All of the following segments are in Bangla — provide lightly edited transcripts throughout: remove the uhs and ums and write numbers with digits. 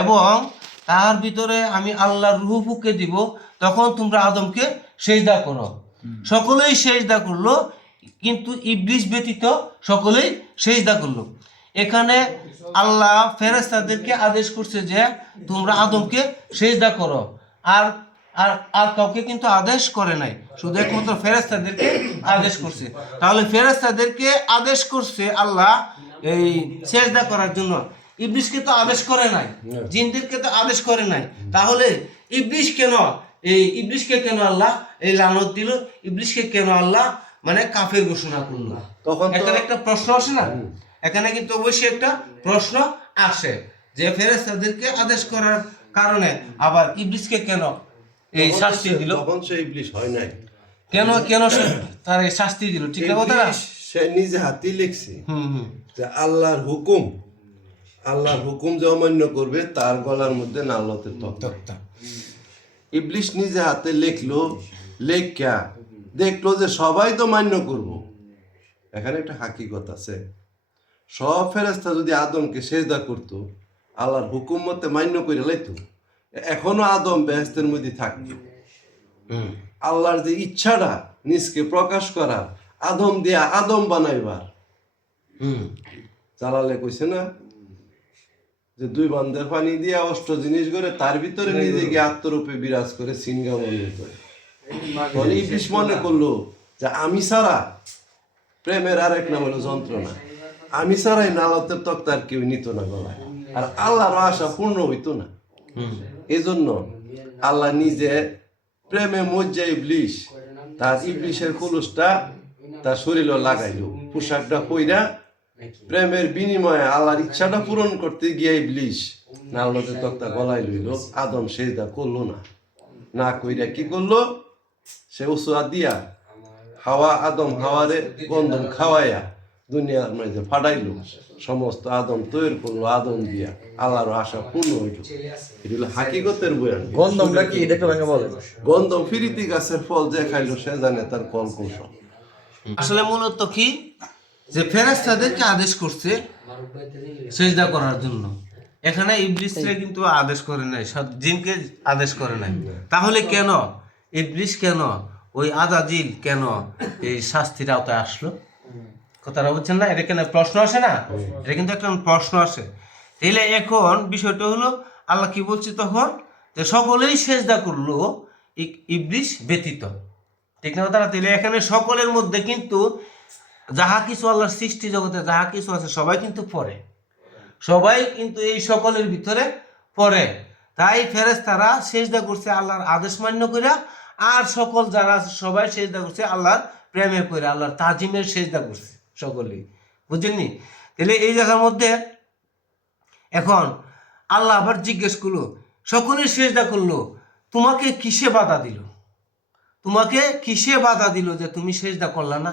এবং তার ভিতরে আমি আল্লাহর রূহ ফুঁকে দিব, তখন তোমরা আদমকে সেজদা করো। সকলেই সেজদা করলো, কিন্তু ইবলিস ব্যতীত সকলেই সেজদা করলো। এখানে আল্লাহ ফেরেশতাদেরকে আদেশ করছে যে তোমরা আদমকে সেজদা করো, আর আর আর কাউকে কিন্তু আদেশ করে নাই, শুধু একমাত্র ফেরেশতাদেরকে আদেশ করছে। তাহলে ফেরেশতাদেরকে আদেশ করছে আল্লাহ এই সেজদা করার জন্য, ইবলিসকে তো আদেশ করে নাই, জিনদেরকে তো আদেশ করে নাই। তাহলে ইবলিসকে কেন আল্লাহ এই লানত দিল? ইবলিসকে কেন আল্লাহ মানে কাফের ঘোষণা করলো? তখন এখানে একটা প্রশ্ন আসে না, এখানে কিন্তু অবশ্যই একটা প্রশ্ন আসে যে ফেরেশতাদেরকে আদেশ করার কারণে আবার ইবলিসকে কেন এই শাস্তি দিল? তখন সে ইবলিস হয় নাই, কেন কেন তার এই শাস্তি দিল? ঠিক না কথা? সে নিজে হাতে লিখছে যে আল্লাহর হুকুম যে অমান্য করবে তার গলার মধ্যে নালতের তক্তা। ইবলিস নিজে হাতে লেখা দেখলো যে সবাই তো মান্য করব। এখানে একটা হাকিকত আছে, সব ফেরেশতা যদি আদমকে সেজদা করতো, আল্লাহর হুকুম মতে মান্য করে লাইতো, এখনো আদম বেহেশতের মধ্যে থাকতো। আল্লাহর যে ইচ্ছাটা নিজকে প্রকাশ করা, আদম দিয়া আদম বানাইবার, জালালে কইছে না যে 2 বান্দার পানি দিয়া 8 জিনিস করে, তার ভিতরে নিজেকে আত্মরূপে বিরাজ করে সিনগা মনে করে। ইবলিস মনে করলো যে আমি ছাড়া, প্রেমের আরেক নাম হলো যন্ত্রণা, আমি ছাড়াই নালতের তক্তা আর কেউ নিত না গলায়, আর আল্লাহর আশা পূর্ণ হইতো না। এই জন্য আল্লাহ নিজে প্রেমে মজ্জা ইবলিস তার ইবলিসের কুলুসটা তার শরীরে লাগাইল, পোশাকটা পইরা প্রেমের বিনিময়ে আল্লাহর ইচ্ছাটা পূরণ করতে গিয়ে ইবলিস নালতের তক্তা গলায় লইল। আদম সেজদা করলো না কইরা কি করলো? সে উসুয়া দিয়া হাওয়ারে গন্ধম খাওয়াইয়া দুনিয়ার মাঝে ফাটাইলো, সমস্ত আদম তৈরি করলো আদম দিয়া, আল্লাহর আশা পূর্ণ হইল। এটা হলো হাকিকতের বয়ান। গন্ধমটা কি এটা একটু বলে? গন্ধম ফিরিতি গাছের ফল যে খাইলো সে জানে তার ফল কৌশল। আসলে মূলত কি যে ফেরেশতাদেরকে আদেশ করছে সেজদা করার জন্য, এখানে ইবলিসকে কিন্তু আদেশ করে নাই, জিনকে আদেশ করে নাই। তাহলে কেন ইবলিস, কেন ওই আজাজিল কেন এই শাস্তির আওতায় আসলো? কথাটা বুঝছেন না? এটা কেন প্রশ্ন আসে না? এটা কিন্তু একটা প্রশ্ন আসে। তাইলে এখন বিষয়টা হলো আল্লাহ কি বলছে তখন, যে সকলেই সেজদা করলো ইবলিস ব্যতীত। ঠিক না কথা? তাইলে এখানে সকলের মধ্যে কিন্তু যাহা কিছু আল্লাহর সৃষ্টি জগতে যাহা কিছু আছে সবাই কিন্তু পড়ে, সবাই কিন্তু এই সকলের ভিতরে পড়ে। তাই ফেরেশতারা সেজদা করছে আল্লাহর আদেশ মান্য করে, আর সকল যারা আছে সবাই সেজদা করছে আল্লাহর প্রেমে করে, আল্লাহর তাজিমের সেজদা করছে সকলেই। বুঝলেননি? তাহলে এই জায়গার মধ্যে এখন আল্লাহ আবার জিজ্ঞেস করলো, সকলেই সেজদা করলো, তোমাকে কিসে বাধা দিল? তোমাকে কিসে বাধা দিল যে তুমি সেজদা করলা না?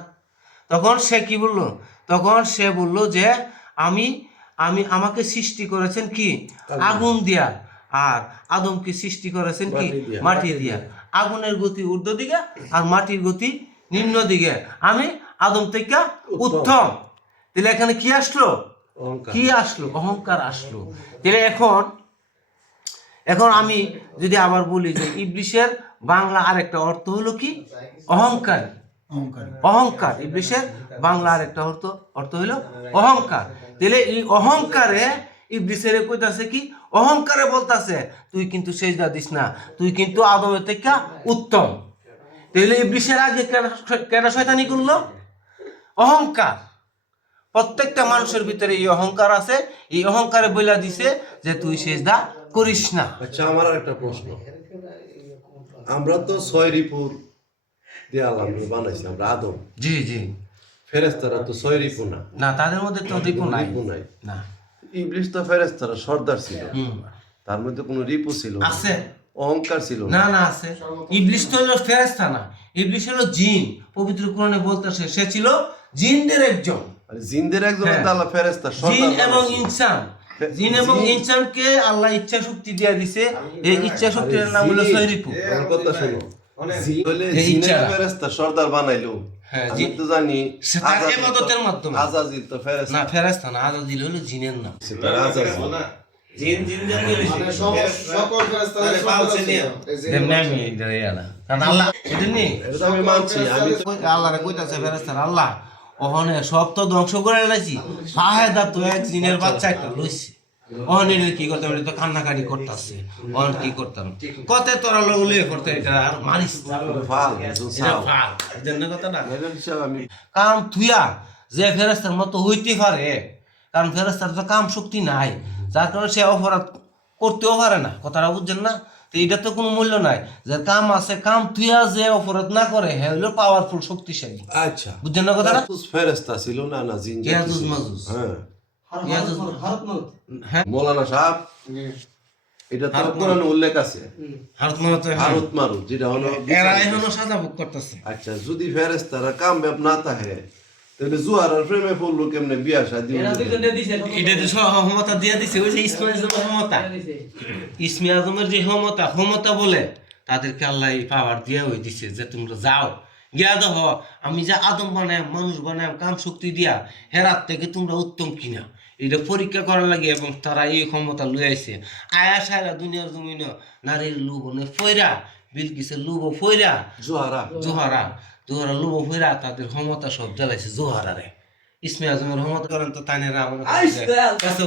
তখন সে কি বললো? তখন সে বলল যে আমাকে সৃষ্টি করেছেন কি আগুন দিয়া, আর আদমকে সৃষ্টি করেছেন কি মাটি দিয়া। আগুনের গতি ঊর্ধ্ব দিকে আর মাটির গতি নিম্ন দিকে, আমি আদম থেকে উত্তম। তাহলে এখানে কি আসলো? অহংকার আসলো। তাহলে এখন আমি যদি আবার বলি যে ইবলিসের বাংলা আরেকটা অর্থ হলো কি? অহংকার। ইবলিসের বাংলা আরেকটা অর্থ হলো অহংকার। তাহলে এই অহংকারে ইবলিসের কইতাছে কি? অহংকারে বলতাছে তুই কিন্তু সেজদা দিস না, তুই কিন্তু আদমের থেকে উত্তম। তাহলে ইবলিসের আগে কেন শয়তানি করলো? অহংকার। প্রত্যেকটা মানুষের ভিতরে এই অহংকার আছে, এই অহংকারে বইলা দিছে যে তুই সেজদা করিস না। আচ্ছা, আমার আর একটা প্রশ্ন, আমরা তো 6 রিপুর দিয়ে আল্লাহ বানাইছি আমরা আদম। জি। ফেরেশতারা তো 6 রিপু না, তাদের মধ্যে তো রিপু নাই না। ইবলিস তো ফেরেশতারা সর্দার ছিল, তার মধ্যে কোনো রিপু ছিল আছে? অহংকার ছিল না, আছে। ইবলিস তো হলো ফেরেশতা না, ইবলিস হলো জিন। পবিত্র কোরআনে বলতেছে সে ছিল জিনদের একজন। জিনদের একজন তো আল্লাহ ফেরেশতা জিন এবং ইনসান, জিন এবং ইনসানকে আল্লাহ ইচ্ছা শক্তি দিয়ে দিছে। এই ইচ্ছা শক্তির নাম হলো 6 রিপু। কথা শুনো, জিন হলে জিনের ফেরেশতা সর্দার বানাইলো। আমি তো জানি তার ইবাদতের মাধ্যমে। আজাজিল তো ফেরেশতা না, ফেরেশতা না, আজাজিল হলো জিনের নাম। আজাজিল জিন জিন জানি মানে সকল ফেরেশতাদের তাহলে পালছে নিয়ে দেমনে আমি দেয়ালা কারণ আল্লাহ বুঝিনি এটা তো আমি মানছি, আমি তো আল্লাহরে কইতাছে ফেরেশতারা আল্লাহ ওহনে সব তো ধ্বংস করে লাইছি ফায়দা তো এক জিনের বাচ্চা একটা লইছে ওহনে কি করতে পারি তো কান্নাকাটি করতেছে ওহন কি করতাম কতে তোরা লোক লইয়ে পড়তে এটা আর মারিস না। ফাল এটা ফাল জন্য কথা না এটার হিসাব আমি কাম থুয়া যে ফেরেস্তার মতো হইতে পারে কারণ ফেরেস্তার তো কাম শক্তি নাই যার কারণে সে অপরাধ করতেও পারে না কথাটা বুঝছেন না তো এটা তো কোনো মূল্য নাই যার কাম আছে কাম থুয়া যে অপরাধ না করে হ্যাঁ হইলো পাওয়ারফুল শক্তিশালী আচ্ছা বুঝছেন না কথাটা ফেরেশতা ছিল না না জিন জাতি ইয়াজুজ ছিল? মাজুজ। হ্যাঁ হ্যাঁ মৌলানা সাহেব এটা তো কোরআনে উল্লেখ আছে ভারত মতো ভারত মারুত যেটা হলো এরা এখনো সাজা ভোগ করতেছে আচ্ছা যদি ফেরেশতারা কাম ব্যাপ না থাকে তাহলে জুয়ারার প্রেমে পড়লো কেমনে বিয়া শাদী এটা যে ক্ষমতা দিয়ে দিছে ওই যে ইসমাইল আজমের ক্ষমতা ইসমাইল আজমের যে ক্ষমতা বলে তাদেরকে আল্লাহ এই পাওয়ার দিয়ে হয়ে দিছে যে তোমরা যাও গিয়া দেখ আমি যা আদম বানাম মানুষ বানাম কাম শক্তি দিয়া হেরাত থেকে তোমরা উত্তম কিনা এটা পরীক্ষা করার লাগে এবং তারা এই ক্ষমতা লুই আইছে আয়া সারা দুনিয়ার জমিন নারীর লুবনে ফয়রা বিলকিসের লুব ফয়রা জোহারা জোহারা লুব ফয়রা তাদের ক্ষমতা সব জ্বালাইছে জোহারারে ইসমাইল আজমের ক্ষমতা করেন তো তাইনেরা আমার কাছে